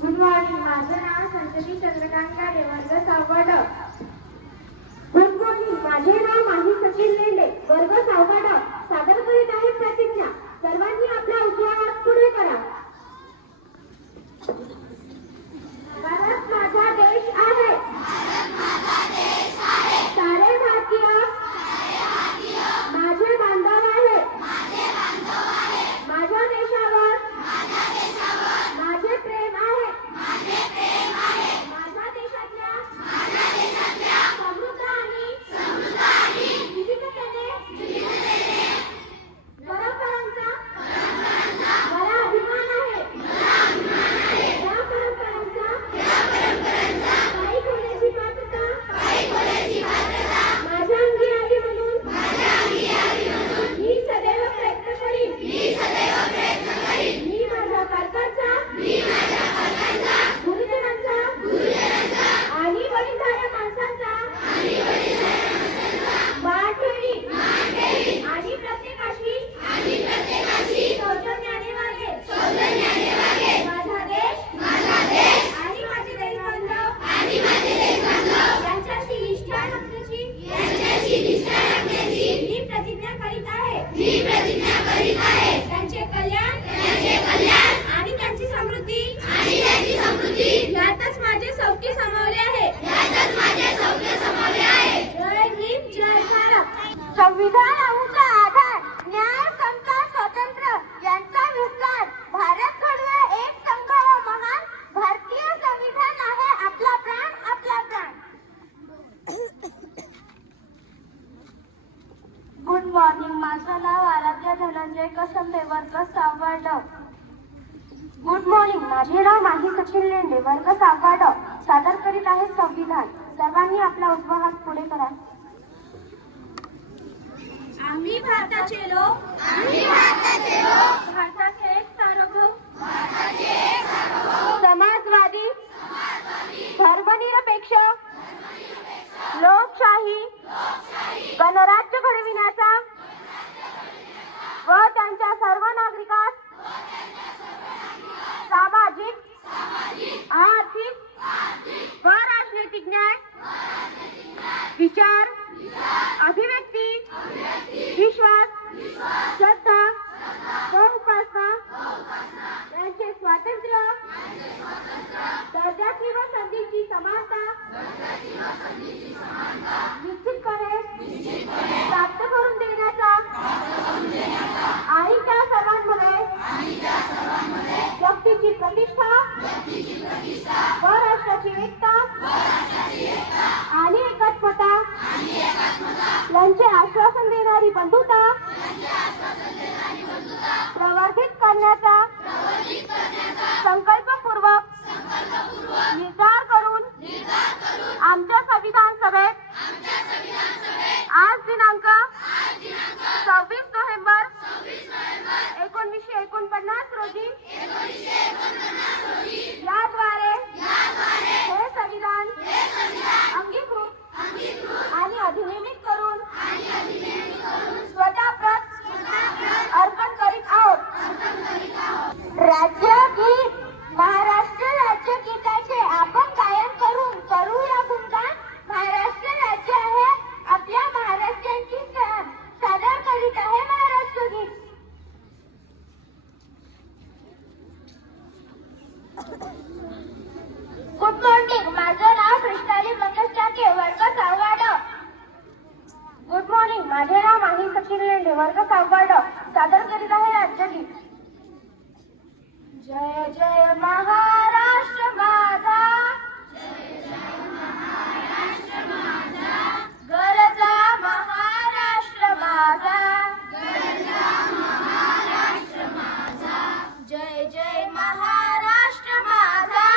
Good morning. माझं नाव संतती चंद्रकांत गाडे, वर्ग 6वा ड. Good morning. माझे नाव माही सचिन लेंडे, वर्ग 6वा ड. सादर करीत आहे प्रतिज्ञा. सर्वांनी आपला उजवा हात पुढे करा. भारत माझा देश आहे. सारे भारतीय माझे बांधव आहे. माझ्या देशावर माझे प्रेम आहे. माझ्या देशातल्या समृद्ध आणि विविधतेने परंपरांचा मला अभिमान आहे. या परंपरांचा काही होण्याची पात्रता माझ्या अंगी आली म्हणून मी सदैव प्रयत्न करीन. मी माझ्या पालकांचा गुरुजनांचा आणि वडीलधाऱ्या माणसांचा मान ठेवीन आणि प्रत्येकाशी सौजन्याने वागेन. माझा देश आणि माझे दैवबांधव यांच्याशी निष्ठा राखण्याची मी प्रतिज्ञा करीत आहे. त्यांचे कल्याण आणि त्यांची समृद्धी यातच माझे सौख्य समावले आहे. जय हिंद, जय भारत. संविधान आमचा आधार, न्याय, समता, स्वातंत्र्य यांचा विस्तार. भारत घडवे एक संघ व महान. भारतीय संविधान आहे आपला प्राण. Good morning. माझं नाव आराध्या धनंजय कसंबे, वर्ग 6वा ड. Good morning. माझे नाव माही सचिन लेंडे, वर्ग 6वा ड. सादर करीत आहे संविधान. सर्वांनी आपला उजवा हात पुढे करा. आम्ही भारताचे लोक, भारताचे एक सार्वभौम, समाजवादी, धर्मनिरपेक्ष, लोकशाही गणराज्य घडविण्याचा व त्यांच्या सर्व नागरिकांस सामाजिक, आर्थिक व राजनैतिक न्याय, विचार, अभिव्यक्ती, विश्वास, श्रद्धा व उपासना यांचे स्वातंत्र्य, दर्जाची व संधीची समानता निश्चितपणे प्राप्त करून देण्याचा आणि त्या सर्वांमध्ये व्यक्तीची प्रतिष्ठा व राष्ट्राची एकता आणि एकात्मता यांचे आश्वासन देणारी बंधुता प्रवर्धित करण्याचा संकल्पपूर्वक निर्धार करून आमच्या संविधान सभेत आज दिनांक 26 नोव्हेंबर 1949 रोजी याद्वारे हे संविधान अंगीकृत आणि अधिनियमित करून स्वतः प्रत अर्पण करीत आहोत. राज्यगीत. महाराष्ट्र राज्यगीताचे आपण गायन करूया गुणगान. महाराष्ट्र राज्य आहे आपल्या महाराष्ट्रांची सादर करीत आहे महाराष्ट्र गीत. Good morning. माझं नाव कृष्णाली मंगेश टाके, वर्ग 6वा ड. Good morning. माझे नाव माही सचिन लेंडे, वर्ग 6वा ड. सादर करीत आहे राज्यगीत. जय जय महाराष्ट्र माझा, गरजा महाराष्ट्र माझा, जय जय महाराष्ट्र माझा,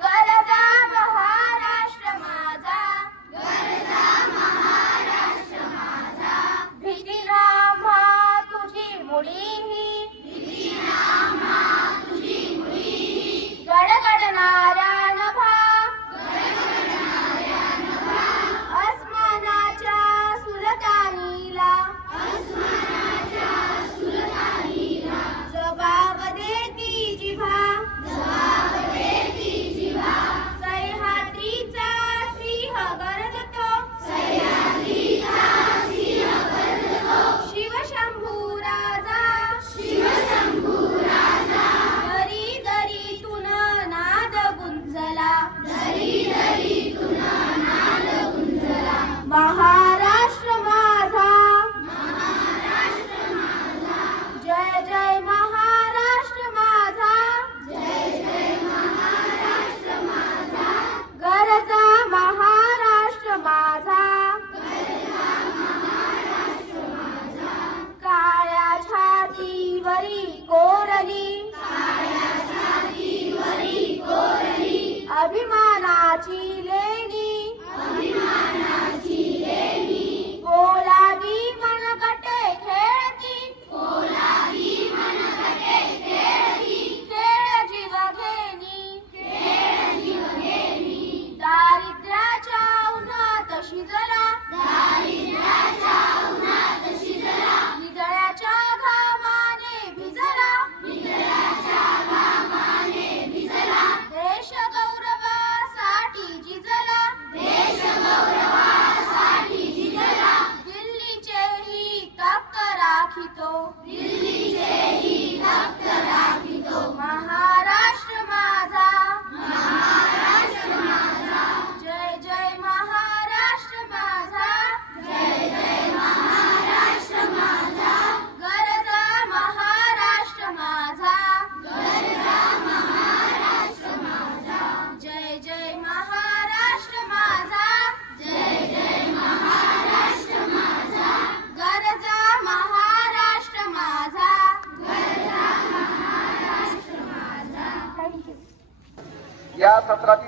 गरजा महाराष्ट्र माझा, भीती नामा तुझी मुळी ही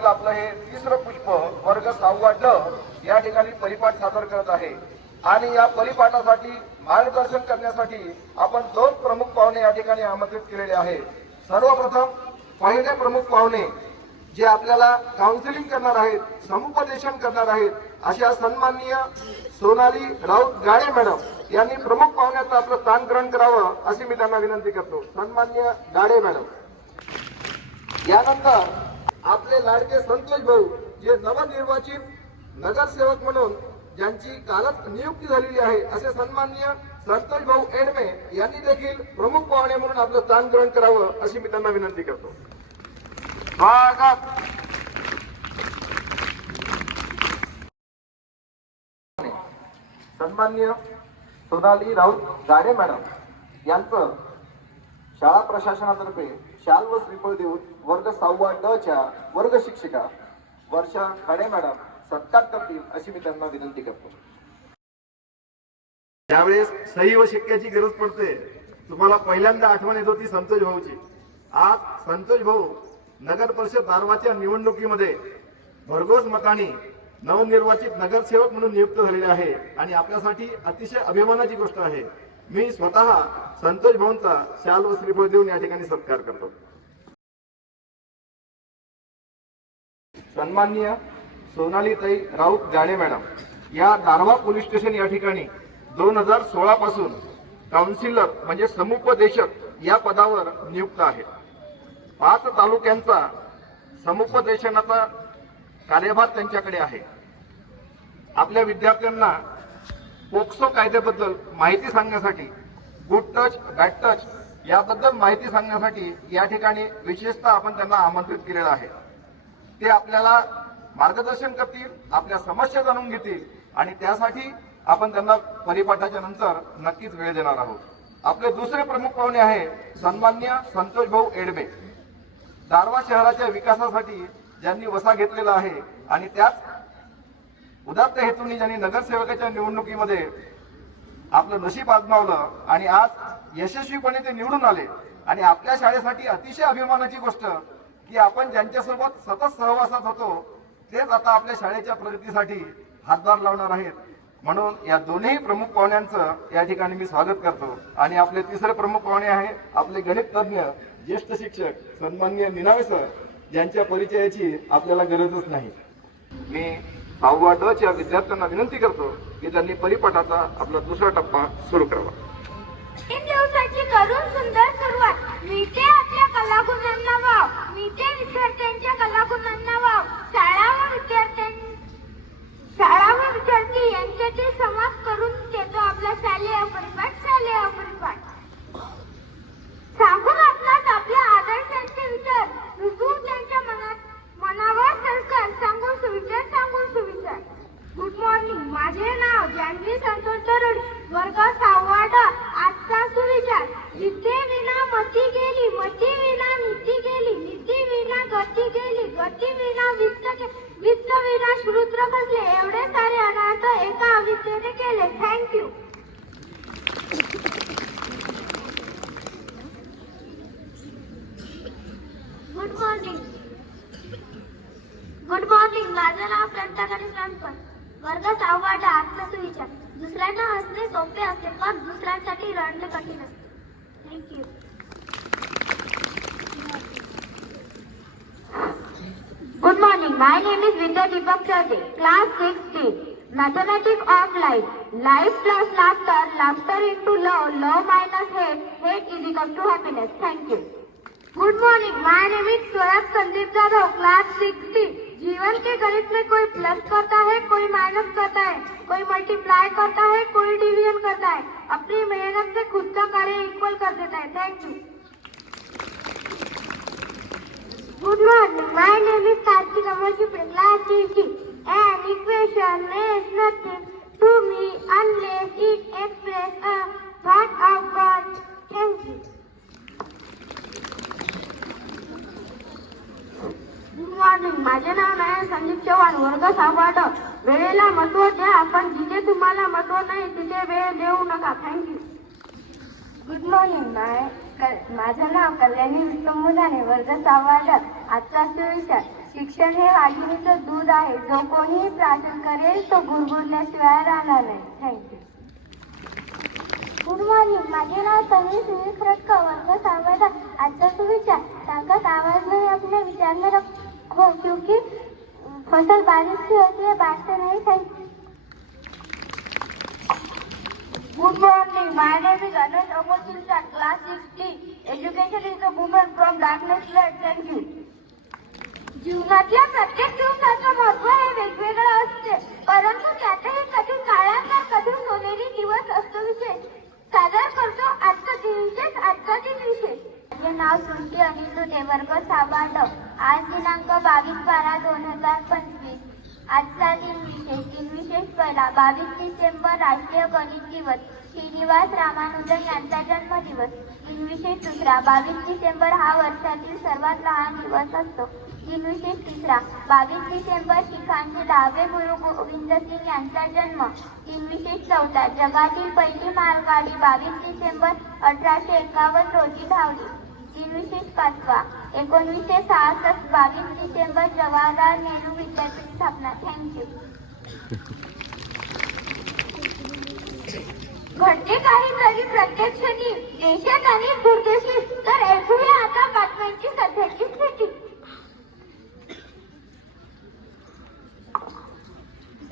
मधलं आपलं हे तिसरं पुष्प वर्ग 6वा ड या ठिकाणी परिपाठ सादर करत आहे. आणि या परिपाठासाठी मार्गदर्शन करण्यासाठी आपण 2 प्रमुख पाहुणे या ठिकाणी आमंत्रित केलेले आहे. सर्वप्रथम पहिले प्रमुख पाहुणे जे आपल्याला काउन्सिलिंग करणार आहेत, समुपदेशन करणार आहेत, अशा सन्माननीय सोनाली राऊत गाडे मॅडम यांनी प्रमुख पाहुण्याचं आपलं स्थान ग्रहण करावं अशी मी त्यांना विनंती करतो. सन्माननीय गाडे मॅडम. यानंतर आपले लाडके संतोष भाऊ जे नवनिर्वाचित नगरसेवक म्हणून ज्यांची कालच नियुक्ती झालेली आहे असे सन्माननीय संतोष भाऊ एडमे यांनी देखील प्रमुख पाहुणे म्हणून आपलं स्थान ग्रहण करावं अशी मी त्यांना विनंती करतो. स्वागत. सन्माननीय सोनाली राऊत गाडे मॅडम यांचं शाळा प्रशासनातर्फे शाल व श्रीफळ देऊन वर्ग 6वा ड च्या वर्ग शिक्षिका वर्षा खाडे मॅडम सत्कार करतील अशी मी त्यांना विनंती करतो. त्यावेळेस सही व शिक्क्याची गरज पडते. तुम्हाला पहिल्यांदा आठवण येत होती संतोष भाऊची. आज संतोष भाऊ नगर परिषद दारव्हाच्या निवडणुकीमध्ये भरघोस मताने नवनिर्वाचित नगरसेवक म्हणून नियुक्त झालेले आहे आणि आपल्यासाठी अतिशय अभिमानाची गोष्ट आहे. मी स्वतः संतोष भाऊंचा शाल व श्रीफळ देऊन या ठिकाणी सत्कार करतो. सन्माननीय सोनालीताई राऊत गाडे मॅडम या दारव्हा पोलीस स्टेशन या ठिकाणी 2016 पासून काउन्सिलर म्हणजे समुपदेशक या पदावर नियुक्त आहे. 5 तालुक्यांचा समुपदेशनाचा कार्यभार त्यांच्याकडे आहे. आपल्या विद्यार्थ्यांना पोक्सो कायद्याबद्दल माहिती सांगण्यासाठी, गुड टच बॅड टच याबद्दल माहिती सांगण्यासाठी या ठिकाणी विशेषतः आपण त्यांना आमंत्रित केलेलं आहे. ते आपल्याला मार्गदर्शन करतील, आपल्या समस्या जाणून घेतील आणि त्यासाठी आपण त्यांना परिपाठाच्या नंतर नक्कीच वेळ देणार आहोत. आपले दुसरे प्रमुख पाहुणे आहे सन्माननीय संतोष भाऊ एडमे. दारव्हा शहराच्या विकासासाठी ज्यांनी वसा घेतलेला आहे आणि त्याच उदात्त हेतूंनी ज्यांनी नगरसेवकाच्या निवडणुकीमध्ये आपलं नशीब आजमावलं आणि आज यशस्वीपणे ते निवडून आले. आणि आपल्या शाळेसाठी अतिशय अभिमानाची गोष्ट की आपण ज्यांच्यासोबत सतत सहवासात होतो तेच आता आपल्या शाळेच्या प्रगतीसाठी हातभार लावणार आहेत. म्हणून या दोन्ही प्रमुख पाहुण्यांचं या ठिकाणी मी स्वागत करतो. आणि आपले तिसरे प्रमुख पाहुणे आहे आपले गणित तज्ञ ज्येष्ठ शिक्षक सन्माननीय निनावे सर, ज्यांच्या परिचयाची आपल्याला गरजच नाही. मी 6वा ड च्या विद्यार्थ्यांना विनंती करतो की त्यांनी परिपाठाचा आपला दुसरा टप्पा सुरू करावा. 3 दिवसाची करून सुंदर सुरुवात. मिळते आपल्या कलागुणांना वाव, मिळते विद्यार्थ्यांच्या कलागुणांना वाव. शाळा व विद्यार्थी यांच्यातील संवाद करून घेतो आपला शालेय परिपाठ. सांगून आपणास आपल्या आदर्शांचे विचार, रुजवून त्यांच्या मनावर संस्कार, सांगून सुविचार. Good morning. माझे नाव जान्हवी संतोष तरुण, वर्ग 6वा ड. आजचा सुविचार. जिथे विना मती गेली, मती विना नीती गेली, नीती विना गती गेली, गती विना वित्त विना शूद्र खचले. एवढे सारे अनर्थ एका अविद्येने केले. थँक्यू. Good morning. माझं नाव प्रणता गणेश रामकर, वर्ग 6वा ड. आजचा सुविचार. दुसऱ्यांना हसणे सोपे असते पण दुसऱ्यांसाठी रडणे कठीण असते. Thank you. Good morning. My name is Vidya Deepak Chowdhury, class 6D. Mathematics of life. Life plus laughter, laughter into love, love minus hate, hate is equal to happiness. Thank you. Good morning. My name is Swaraj Sandeep Jadhav, class 6D. जीवन के गणित में कोई plus करता है, कोई minus करता है, कोई multiply करता है, कोई डिवीजन करता है. अपनी मेहनत से खुद का कार्य इक्वल कर देता है. Thank you. Good morning. My name is Karthik Amarjipur, class 3D. An equation is nothing to me unless it expresses a thought of God. Thank you. Good morning. माझे नाव नारायण संदीप चव्हाण, वर्ग 6वा ड. वेळेला महत्त्व द्या, आपण जिथे तुम्हाला महत्त्व नाही तिथे वेळ देऊ नका. थँक्यू. Good morning. माझं नाव कल्याणी विष्णू मुदाने, वर्ग 6वा ड. आजचा सुविचार. शिक्षण हे वाघिणीचं दूध आहे. जो कोणीही प्राशन करेल तो गुरगुरल्याशिवाय राहणार नाही. थँक्यू. Good morning. माझे नाव तन्वी सुनील खरटकर, वर्ग 6. आजचा सुविचार ताकत आवाज में अपने विचार में रखो क्योंकि फसल बारिश से होती है, बाढ़ से नहीं. Thank you. Good morning. My name is Anuj Amol Silchan, class 6D. Education is the movement from darkness to light. Thank you. जीवनातल्या प्रत्येक दिवसाचं महत्व हे वेगवेगळं असते, परंतु त्यातही कधी काळा तर कधी सोनेरी दिवस असतो. विशेष सादर करतो आजचा दिन विशेष. आजचा दिन विशेष. माझे नाव सृष्टी अनिल दुधे, वर्ग 6. आज दिनांक 22/12/2025. आजचा दिन विशेष. दिन विशेष पहिला 22 डिसेंबर राष्ट्रीय गणित दिवस. श्रीनिवास रामानुजन यांचा जन्मदिवस. दिन विशेष दुसरा 22 डिसेंबर हा वर्षातील सर्वात लहान दिवस असतो. दिन विशेष तिसरा 22 डिसेंबर शिखांचे 10वे गुरु गोविंद सिंग यांचा जन्म. दिन विशेष चौथा जगातील पहिली मालगाडी 22 डिसेंबर 1851 रोजी धावली. दिन विशेष पाचवा 1966 22 डिसेंबर जवाहरलाल नेहरू विद्यापीठ स्थापना. थँक्यू. घडते काहीतरी प्रत्येक क्षणी देशात आणि दूरदेशी. तर ऐकूया आता बातम्यांची सध्याची स्थिती.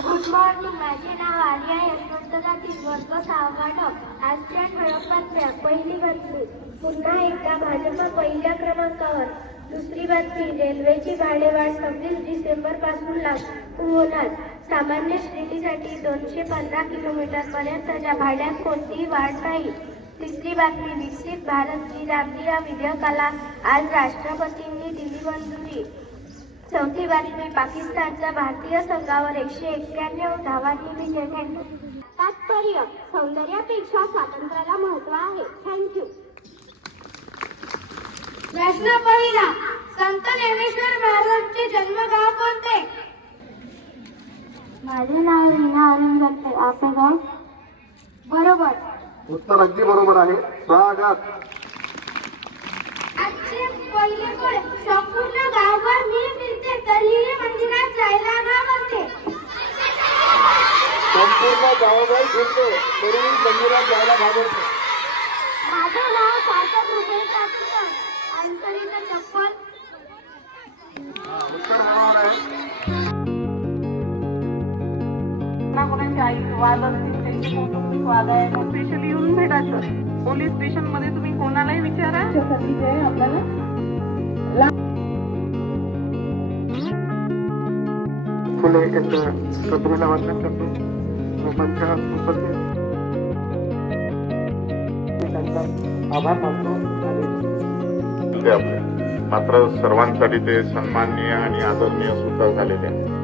Good morning. माझे नाव आर्या यशवंत जाधव, वर्ग 6. आजच्या ठळक बातम्या. पहिली बातमी. पुन्हा एकदा भाजप पहिल्या क्रमांकावर. दुसरी बातमी. रेल्वेची भाडेवाढ 26 डिसेंबर पासून लागू होणार. सामान्य श्रेणीसाठी 215 किलोमीटरपर्यंतच्या भाड्यात कोणतीही वाढ नाही. तिसरी बातमी. विकसित भारत जी राबली या विधेयकाला आज राष्ट्रपतींनी दिली मंजुरी. चौथी बातमी. पाकिस्तानच्या भारतीय संघावर 191 धावांनी विजय. थँक्यू. तात्पर्य. सौंदर्यापेक्षा स्वातंत्र्याला महत्त्व आहे. थँक्यू. प्रश्न पहिला. संत ज्ञानेश्वर महाराजांचे जन्मगाव कोणते? माझे नाव रीना अरुण जगते. आपले गाव? बरोबर. उत्तर अगदी बरोबर आहे. स्वागत. आजचे पहिले कोण? संपूर्ण गावभर मी फिरते तरीही मंदिरात जायला घाबरते. संपूर्ण गावाबाई फिरतो तरी मंदिरात जायला घाबरतो. माझं नाव सार्थक रुपेश ठाकूर. अंतरीचं चप्पल. उत्तर बरोबर आहे. कोणाची आई वाद असतील त्यांची कौटुंबिक वाद आहे स्पेशली येऊन भेटायचं. पोलीस स्टेशन मध्ये तुम्ही कोणालाही विचारा. आपल्याला फुले यांच्या कबरीला वंदन करतो. लोकांच्या त्यांचा आभार मानतो. मात्र सर्वांसाठी ते सन्माननीय आणि आदरणीय सुद्धा झालेले आहे.